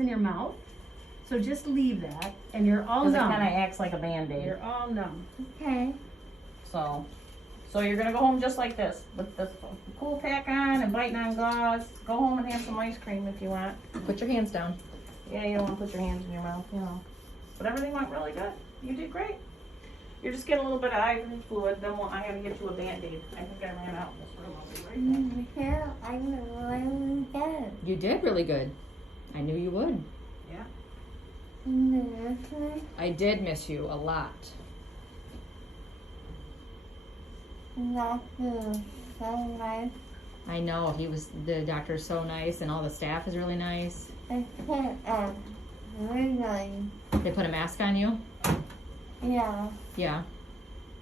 in your mouth. So just leave that, and you're all Cause it numb. kinda acts like a Band-Aid. You're all numb. Okay. So you're gonna go home just like this, with the cool pack on and biting on gauze. Go home and have some ice cream if you want. Put your hands down. Yeah, you don't wanna put your hands in your mouth, you know. But everything went really good. You did great. You're just getting a little bit of ivory fluid, then I'm gonna get you a Band-Aid. I think I ran out in this room. I'll be right back. Yeah, I'm really good. You did really good. I knew you would. I did miss you a lot. Doctor, so nice. I know, the doctor's so nice and all the staff is really nice. I can't, really, They put a mask on you? yeah. Yeah.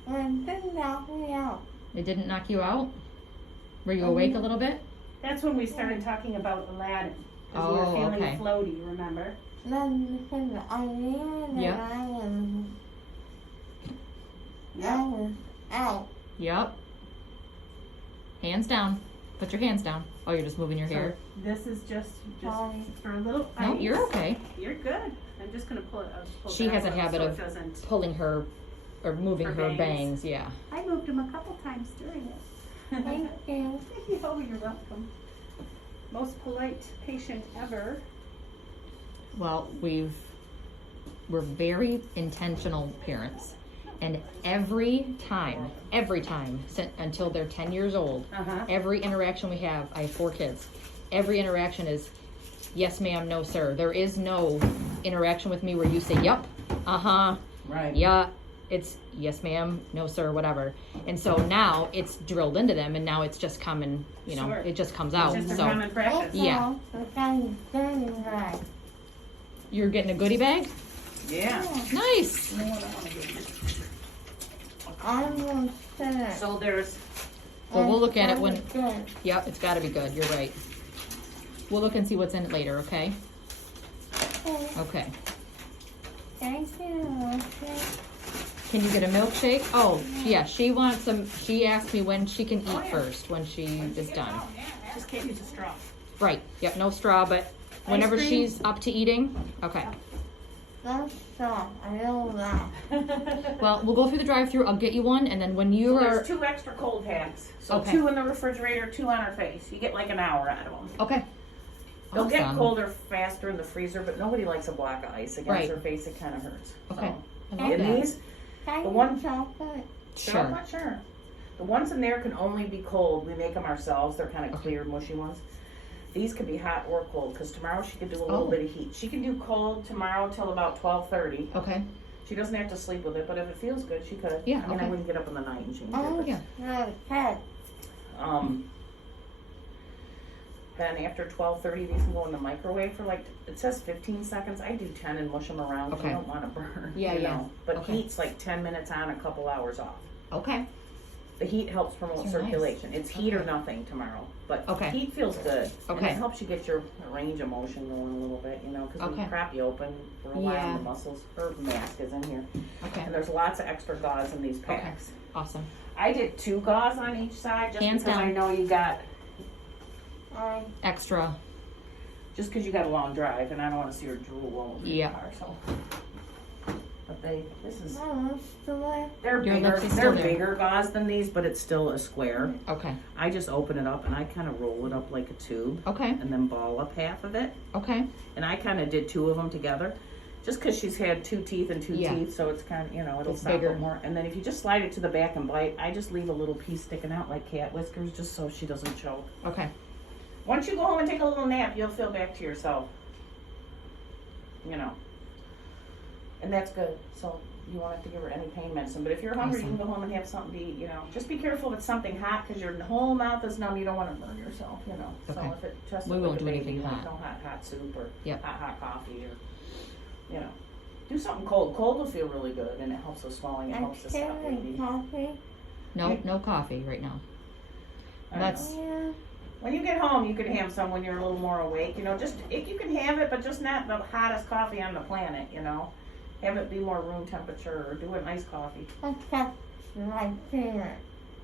And then knock me out. It didn't knock you out? Were you awake a little bit? That's when we started talking about Aladdin. Because we were Oh, feeling okay. floaty, remember? Then because I am, Yep. I am, I Yeah. was out. Yep. Hands down. Put your hands down. Oh, you're just moving your hair? This is just Sorry. for a little No, ice. you're okay. You're good. I'm just gonna pull it. Pull She it has a down habit so of it doesn't. pulling her, or moving Her her bangs. bangs, yeah. I moved them a couple times during it. Thank you. Oh, you're welcome. Most polite patient ever. Well, we're very intentional parents. And every time, until they're 10 years old, Uh-huh. every interaction we have, I have 4 kids, every interaction is, yes ma'am, no sir. There is no interaction with me where you say, yup, uh-huh, Right. yeah, it's yes ma'am, no sir, whatever. And so now it's drilled into them, and now it's just coming, you know, Sure. it just comes out. It's just a So common practice. Yeah. You're getting a goodie bag? Yeah. Nice. You know what I wanna give you? I'm gonna sit. So there's, Well, we'll look at it when, Good. yep, it's gotta be good, you're right. We'll look and see what's in it later, okay? Okay. Okay. Thank you. Can you get a milkshake? Oh, yeah, she wants some, she asked me when she can eat first, when she is done. Just can't use a straw. Right, yep, no straw, but whenever cream? she's up to eating, okay. That's stop. I know that. Well, we'll go through the drive-through, I'll get you one, and then when you so are, there's 2 extra cold packs. So Okay. 2 in the refrigerator, 2 on her face. You get like an hour out of them. okay. They'll get Awesome. colder faster in the freezer, but nobody likes a block of ice against Right. her face. It kind of hurts. Okay. So, I love in that. these, Can The you one- chocolate? so I'm not sure. The ones in there can only be cold. We make them ourselves. They're kind of Okay. clear, mushy ones. These could be hot or cold, because tomorrow she could do a little Oh. bit of heat. She can do cold tomorrow till about 12:30. Okay, She doesn't have to sleep with it, but if it feels good, she could. Yeah, I mean, I okay. wouldn't get up in the night and change Oh, it. yeah. no, pet. Then after 12:30, these can go in the microwave for like, it says 15 seconds. I do 10 and mush them around, 'cause Okay. I don't want to burn. Yeah, you yeah. know. But Okay. heat's like 10 minutes on, a couple hours off. okay, The heat helps promote These are nice. circulation. It's heat or Okay. nothing tomorrow, but Okay. heat feels good. And Okay. it helps you get your range of motion going a little bit, you know, because when Okay. you crap you open for a while, Yeah. the muscles, her mask is in here. okay, And there's lots of extra gauze in these Okay. packs. awesome. I did 2 gauze on each side just Hands because I down. know you got, Extra, just because you got a long drive and I don't want to see her drool all over Yeah. the car, so. But this is, Mom, still they're Your bigger, lips is they're still there. bigger gauze than these, but it's still a square. okay, I just open it up and I kind of roll it up like a tube okay, and then ball up half of it. okay, And I kind of did 2 of them together, just because she's had 2 teeth and 2 Yeah. teeth, so it's kind of, you know, it'll It's stop bigger. it more. And then if you just slide it to the back and bite, I just leave a little piece sticking out like cat whiskers, just so she doesn't choke. okay, Once you go home and take a little nap, you'll feel back to yourself. You know. And that's good. So you won't have to give her any pain medicine. But if you're hungry, you Awesome. can go home and have something to eat, you know. Just be careful if it's something hot, because your whole mouth is numb. You don't want to burn yourself, you know. Okay. So if it just We like won't a do baby, anything you want hot. no hot soup or Yep. hot coffee or, you know. Do something cold. Cold will feel really good, and it helps with swelling. It I'm helps to stop still bleeding. coffee. no coffee right now. I That's- know. Yeah. When you get home, you can have some when you're a little more awake. You know, just if you can have it, but just not the hottest coffee on the planet. You know, have it be more room temperature, or do an iced coffee. That's my favorite.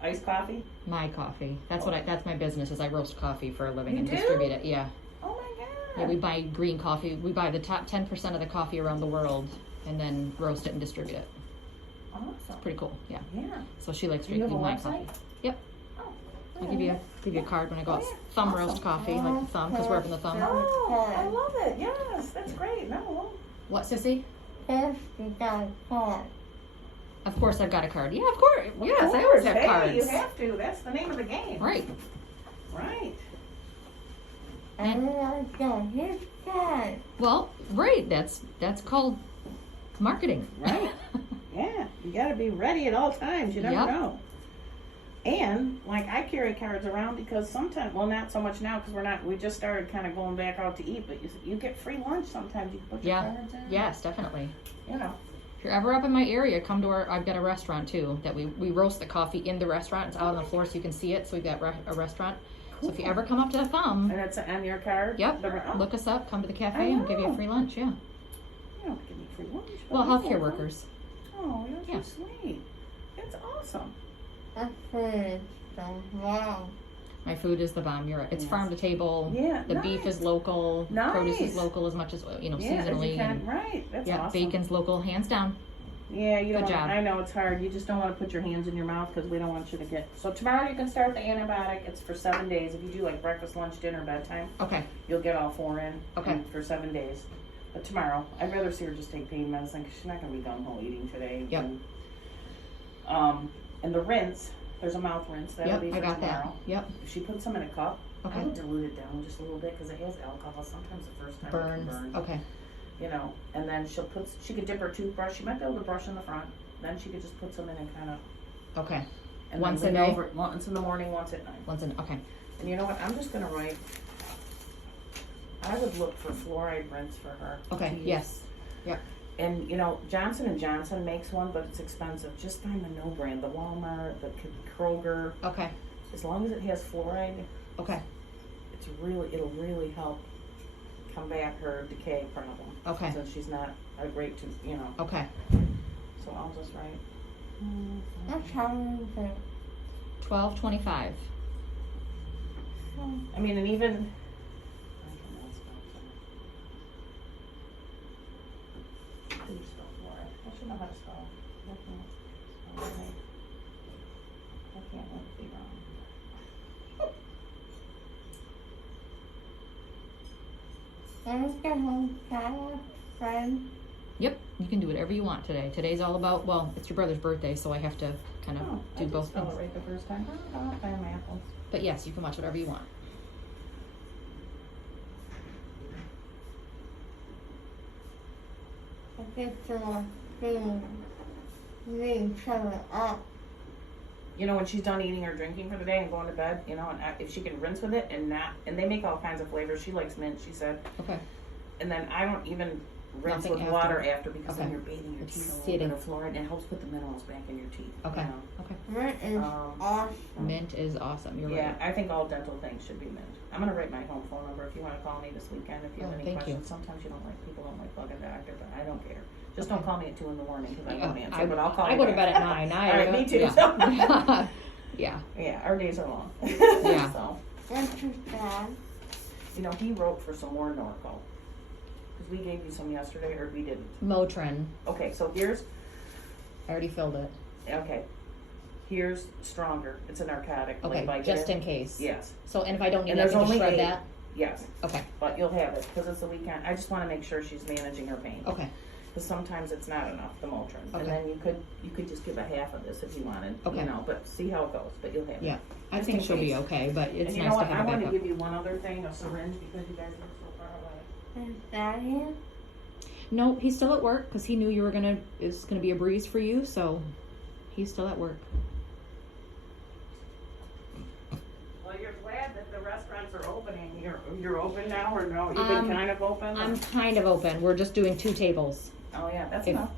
Iced coffee. My coffee, that's my business, is I roast coffee for a living You and do? distribute it, yeah. Oh my Yeah, we buy green coffee. We buy the top 10% of the coffee around the world and then roast it and distribute it. Awesome. Pretty cool, yeah. Yeah. So she likes Do you have a drinking my website? coffee. Yep. Oh. I'll give you a card when I go out. Oh, yeah. Thumb Awesome. roast coffee, like the thumb, because we're up in the thumb. Oh, I love it. Yes, that's great. No. What, sissy? $50. Of course I've got a card. Yeah, of course. Yes, Of I always course. have Hey, cards. you have to. That's the name of the game. Right. Right. And I got his card. Well, right. That's called marketing. Right. Yeah, you gotta be ready at all times. You never Yep. know. And like I carry cards around because sometimes, well, not so much now because we just started kind of going back out to eat. But you get free lunch sometimes. You can put your Yeah. cards in. Yes, definitely. You know. If you're ever up in my area, come to I've got a restaurant too, that we roast the coffee in the restaurant. It's out on the floor so you can see it. So we've got a restaurant. So if you ever come up to the thumb, And it's on your card. yep, Oh, look us up, come to the cafe and we'll give you a know. free lunch, yeah. You don't give me free lunch. but Well, you healthcare will. workers. Oh, you're Yeah. so sweet. It's awesome. That's it. Wow. My food is the bomb. You're right. It's Yes. farm to table. Yeah. The beef is local. Nice. Produce is local as much as yeah, as seasonally. you can. And, Right. That's yeah, awesome. bacon's local, hands down. Yeah, you Good don't. job. I know it's hard. You just don't want to put your hands in your mouth because we don't want you to get. So tomorrow you can start the antibiotic. It's for 7 days. If you do like breakfast, lunch, dinner, bedtime, Okay. you'll get all 4 in. Okay. and for 7 days. But tomorrow, I'd rather see her just take pain medicine because she's not gonna be gung ho eating today. Yep. And the rinse. There's a mouth rinse that'll Yep, be for I got tomorrow. that. Yep. If she puts them in a cup, Okay. I would dilute it down just a little bit because it has alcohol. Sometimes the first time it Burns. can burn. Okay. You know, and then she could dip her toothbrush. She might be able to brush in the front. Then she could just put some in and kind of. Okay. And Once then a lean day? over, once in the morning, once at night. Okay. And you know what? I'm just gonna write. I would look for fluoride rinse for her. Okay. to use. Yes. And you know, Johnson & Johnson makes one, but it's expensive. Just find the no brand, the Walmart, the Kroger. Okay. As long as it has fluoride, Okay. it'll really help combat her decay problem. Okay. Since she's not a great Okay. So I'll just write. That's how you do. 12.25. I mean, and even. How do you spell fluoride? I should know how to spell. I can't spell it right. I can't look be wrong. There's your home child, friend. Yep. You can do whatever you want today. Today's all about, well, it's your brother's birthday, so I have to kind of Oh, I do did both spell things. it right the first time. Oh, I am apples. But yes, you can watch whatever you want. I get your thing. You shut it up. You know, when she's done eating or drinking for the day and going to bed, you know, and if she can rinse with it and they make all kinds of flavors. She likes mint, she said. Okay. And then I don't even rinse Nothing with after. water after because then Okay. you're bathing your It's teeth in a little sitting. bit of fluoride and it helps put the minerals back in your teeth. Okay. You know? Okay. Mint is awesome. Mint is awesome. You're Yeah, right. I think all dental things should be mint. I'm gonna write my home phone number if you wanna call me this weekend if you have Oh, any thank you. questions. Sometimes people don't like bugging the doctor, but I don't care. Just don't call me at 2 in the morning because I Yeah, won't answer, but I'll call I you go to back. bed at 9. All right, me too. Yeah. Yeah. Yeah, our days are long. Yeah. So, That's your dad. you know, he wrote for some more Norco. Because we gave you some yesterday, or we didn't. Motrin. Okay, so here's, I already filled it. okay. Here's Stronger. It's a narcotic. Okay. Vicodin. Just in case. Yes, So, and if I don't need And that, there's can you only shred 8. that? yes. Okay. But you'll have it because it's the weekend. I just want to make sure she's managing her pain. Okay. Because sometimes it's not enough, the Motrin. Okay. And then you could just give a half of this if you wanted. Okay. You know, but see how it goes. But you'll have Yeah. it. I Just think in she'll be case. okay, but it's And you nice know what? to I have a want to backup. give you one other thing, a syringe, because you guys live so far away. Is that here? No, he's still at work because he knew you were it's gonna be a breeze for you, so he's still at work. Well, you're glad that the restaurants are opening. You're open now, or no? You've Um, been kind of open. I'm kind of open. We're just doing 2 tables. Oh yeah, that's If enough.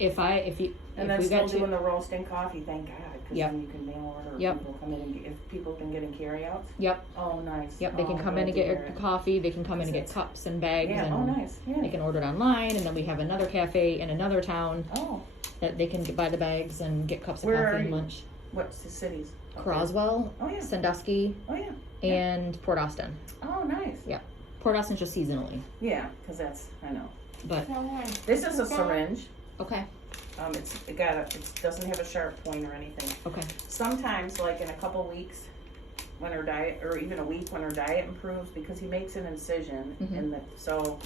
And then we still got doing to, the roasting coffee, thank God, because Yep. then you can mail order. Yep. People come in and if people have been getting carryouts. yep, Oh, nice. yep. They can Oh, come glad in and to get hear your it. coffee. They can come in and get That's cups and bags, Yeah. and Oh, nice. they Yeah. can order it online. And then we have another cafe in another town Oh, that they can buy the bags and get cups of Where coffee are and you? lunch. what's the cities? Okay. Croswell, Oh yeah. Sandusky, Oh yeah. and Port Austin. Oh nice. Yeah. Pordoson's just seasonally, Yeah, because that's, I know. but, Someone. This is a syringe. okay, It doesn't have a sharp point or anything. okay, Sometimes, like in a couple weeks, when her diet, or even a week when her diet improves, because he makes an incision, Mhm. and so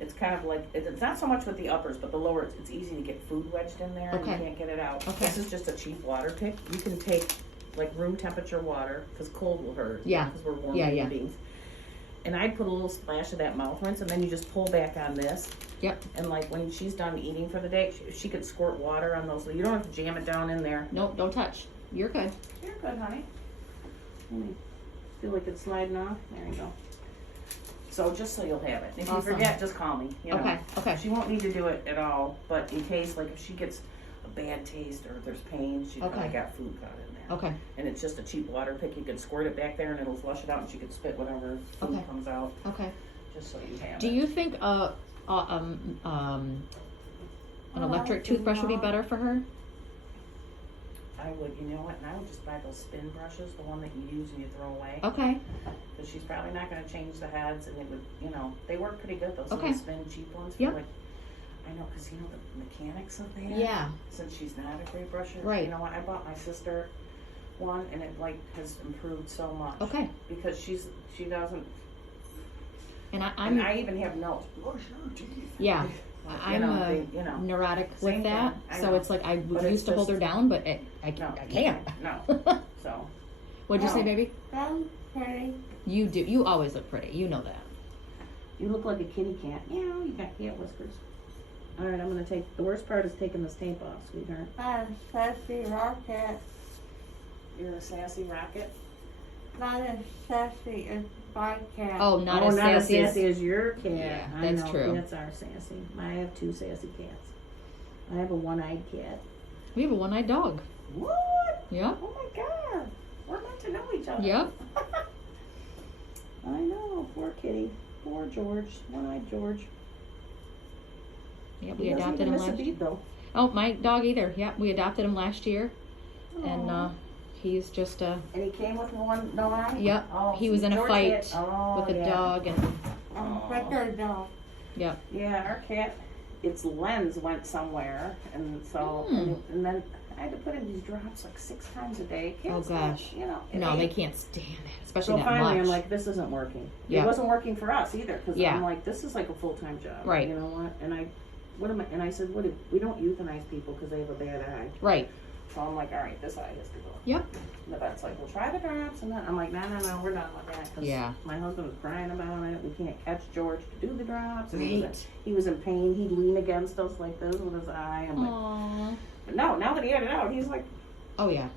it's kind of like, it's not so much with the uppers, but the lower, it's easy to get food wedged in there, and Okay. you can't get it out. Okay. This is just a cheap water pick. You can take like room temperature water, because cold will hurt. Yeah. Because we're warm Yeah, human yeah. beings. And I'd put a little splash of that mouth rinse, and then you just pull back on this. Yep. And like when she's done eating for the day, she could squirt water on those. You don't have to jam it down in there. nope, don't touch, you're good. You're good, honey. Let me feel like it's sliding off. There you go. So just so you'll have it. If Awesome. you forget, just call me. You know. Okay, okay, She won't need to do it at all, but in case, like if she gets a bad taste or if there's pain, she probably Okay. got food caught in there. okay, And it's just a cheap water pick. You can squirt it back there and it'll flush it out, and she can spit whatever food Okay. comes out. okay. Just so you have Do it. you think, an electric toothbrush would be better for her? I would, you know what? And I would just buy those spin brushes, the one that you use and you throw away. Okay, Because she's probably not going to change the heads, and it would, you know, they work pretty good. Those Okay. little spin cheap ones. Yep. Like, I know, because you know the mechanics of that. yeah, Since she's not a great brusher. Right. You know what? I bought my sister one, and it like has improved so much. okay, Because she doesn't. and And I'm, I even have notes. Brush your teeth. yeah, You I'm know, you know. neurotic Same with that, thing, I so know. it's like I But used it's to hold her just- down, but I No, can't. No. So. What'd you say, No. baby? I'm pretty. You do, you always look pretty, you know that. You look like a kitty cat. Yeah, you got cat whiskers. All right, I'm gonna take. The worst part is taking this tape off, sweetheart. I'm sassy rocket. You're a sassy rocket. Not as sassy as my cat. Oh, not as sassy as, your cat. Yeah, I that's know, true. Cats are sassy. I have two sassy cats. I have a one-eyed cat. we have a one-eyed dog. What? Yeah, Oh my God. We're meant to know each other. yep, I know. Poor kitty. Poor George. One-eyed George. yep, He we doesn't adopted even him miss a last. beat, though. Oh, my dog either, yep, we adopted him last year, and, Aw. he's just, And he came with no eye? Yep, Oh, he was in a George fight had- with a yeah. dog, and, I'm a dog. Yeah, our cat, its lens went somewhere, and so, Hmm. and then I had to put in these drops like 6 times a day. Oh, Cats, gosh. You know. it no, ain't- they can't stand that, especially So that finally, much. I'm like, this isn't working. Yeah. It wasn't working for us either, because Yeah. I'm like, this is like a full-time job. Right. You know what? And I said, we don't euthanize people because they have a bad eye. Right, So I'm like, all right, this eye has to go. Yep. And the vet's like, we'll try the drops, and then I'm like, no, we're not like that. 'Cause Yeah. my husband was crying about it. We can't catch George to do the drops. And Right. he was in pain. He'd lean against us like this with his eye. I'm like, aww, but no, now that he had it out, he's like, oh yeah,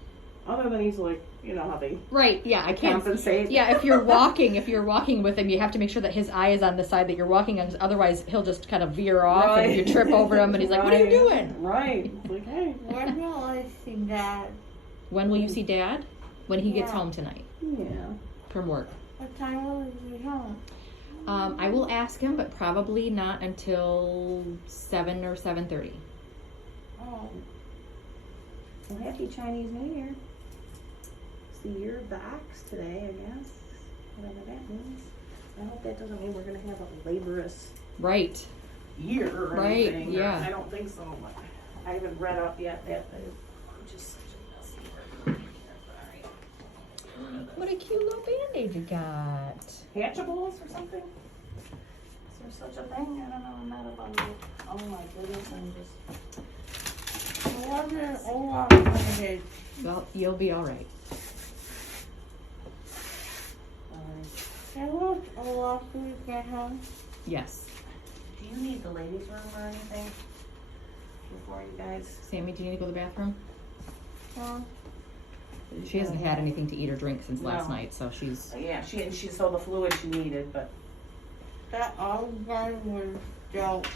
other than he's like, you know how they right, yeah, I can't, compensate. yeah, if you're walking with him, you have to make sure that his eye is on the side that you're walking on, otherwise he'll just kind of veer off, and you trip over him, and he's like, what are you doing? Right. Like, hey. When will I see Dad? When will you see Dad? When he gets Yeah. home tonight Yeah. from work. What time will he be home? I will ask him, but probably not until 7 or 7:30. Oh, Well, happy Chinese New Year. It's the year of the ox today, I guess. Whatever that means. I hope that doesn't mean we're going to have a laborious Right. year or Right, anything. yeah. I don't think so. But I haven't read up yet that I'm just such a messy person. Sorry. What a cute little band-aid you got. Hatchables or something? Is there such a thing? I don't know. I'm not up on the. Oh my goodness! I'm just. I wonder Olaf wanted. Well, you'll be all right. I want Olaf to get home. Yes. Do you need the ladies' room or anything before you guys? Sammy, do you need to go to the bathroom? No. She hasn't had anything to eat or drink since last No. night, so she's... Yeah, she saw the fluid she needed, but That Olive Garden was dope.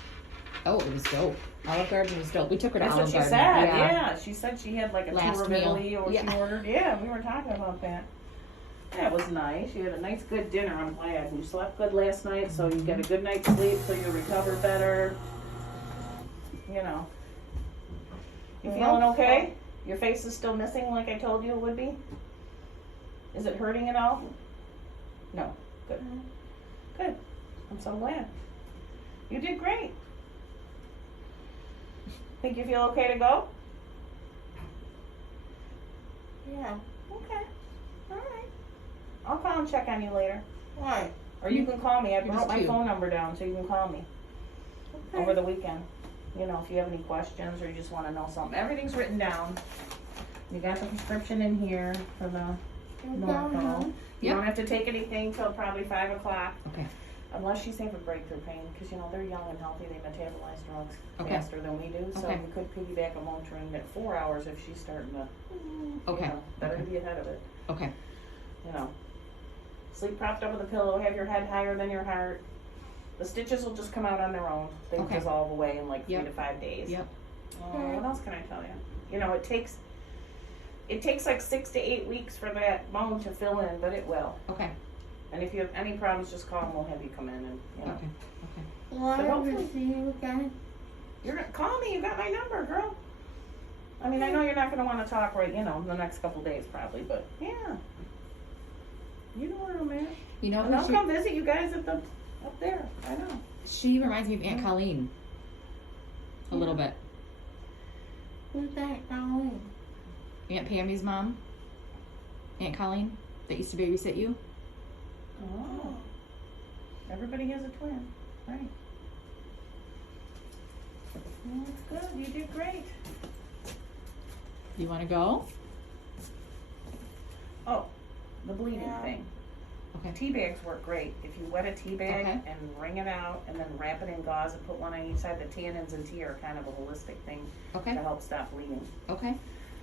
Oh, it was dope. Olive Garden was dope. We took her to that's what Olive she Garden. said. Yeah. She said she had like a Last tour of meal. Italy, or Yeah. she ordered. Yeah, we were talking about that. That was nice. She had a nice, good dinner. I'm glad you slept good last night, so you get a good night's sleep, so you recover better. You know. You feeling okay? Your face is still missing, like I told you it would be. Is it hurting at all? No. Good. Good. I'm so glad. You did great. Think you feel okay to go? Yeah. Okay. All right. I'll call and check on you later. Why? Or you can call me. I You're wrote just my cute. phone number down so you can call me Okay. over the weekend. You know, if you have any questions or you just want to know something. Everything's written down. You got the prescription in here for the Norco. You Yep. don't have to take anything till probably 5 o'clock. Okay. Unless she's having breakthrough pain, because you know, they're young and healthy, they metabolize drugs Okay. faster than we do. So Okay. we could piggyback a Motrin at 4 hours if she's starting to, Okay. you know, better to Okay. be ahead of it. Okay. You know, sleep propped up with a pillow, have your head higher than your heart. The stitches will just come out on their own. They Okay. dissolve away in like 3 Yep. to 5 days. Yep. What else can I tell you? You know, it takes like 6 to 8 weeks for that bone to fill in, but it will. Okay. And if you have any problems, just call and we'll have you come in and, you know. Okay. Okay. Want But to hopefully- see you again? You're gonna call me. You got my number, girl. I mean, I know you're not gonna want to talk right, you know, the next couple days probably, but yeah. You know where I'm at. You know And I'll who come visit you guys up there. I know. she reminds me of Aunt Colleen. A little bit. Who's that going? Aunt Pammy's mom. Aunt Colleen that used to babysit you. Oh. Everybody has a twin, right? Well, that's good. You did great. You want to go? Oh, the bleeding Yeah. thing. Okay. Tea bags work great. If you wet a tea bag Okay. and wring it out and then wrap it in gauze and put one on each side, the tannins and tea are kind of a holistic thing Okay. to help stop bleeding. Okay.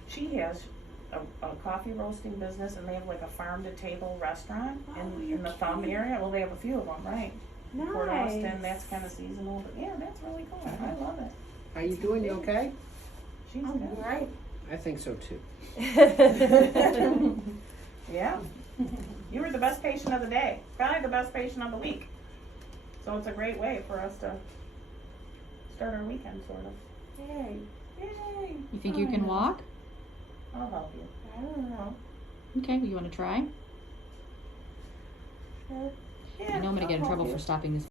She has a coffee roasting business and they have like a farm to table restaurant in the Thumb area. Well, they have a few of them, right? Port Austin, that's kind of seasonal, but yeah, that's really cool. I love it. How you doing? You okay? She's I'm good. great. I think so too. Yeah. You were the best patient of the day, probably the best patient of the week. So it's a great way for us to start our weekend, sort of. Hey, Yay! You think you can walk? I'll help you. I don't know. Okay. You want to try? Yeah, I know I'm gonna get in I'll help trouble you. for stopping this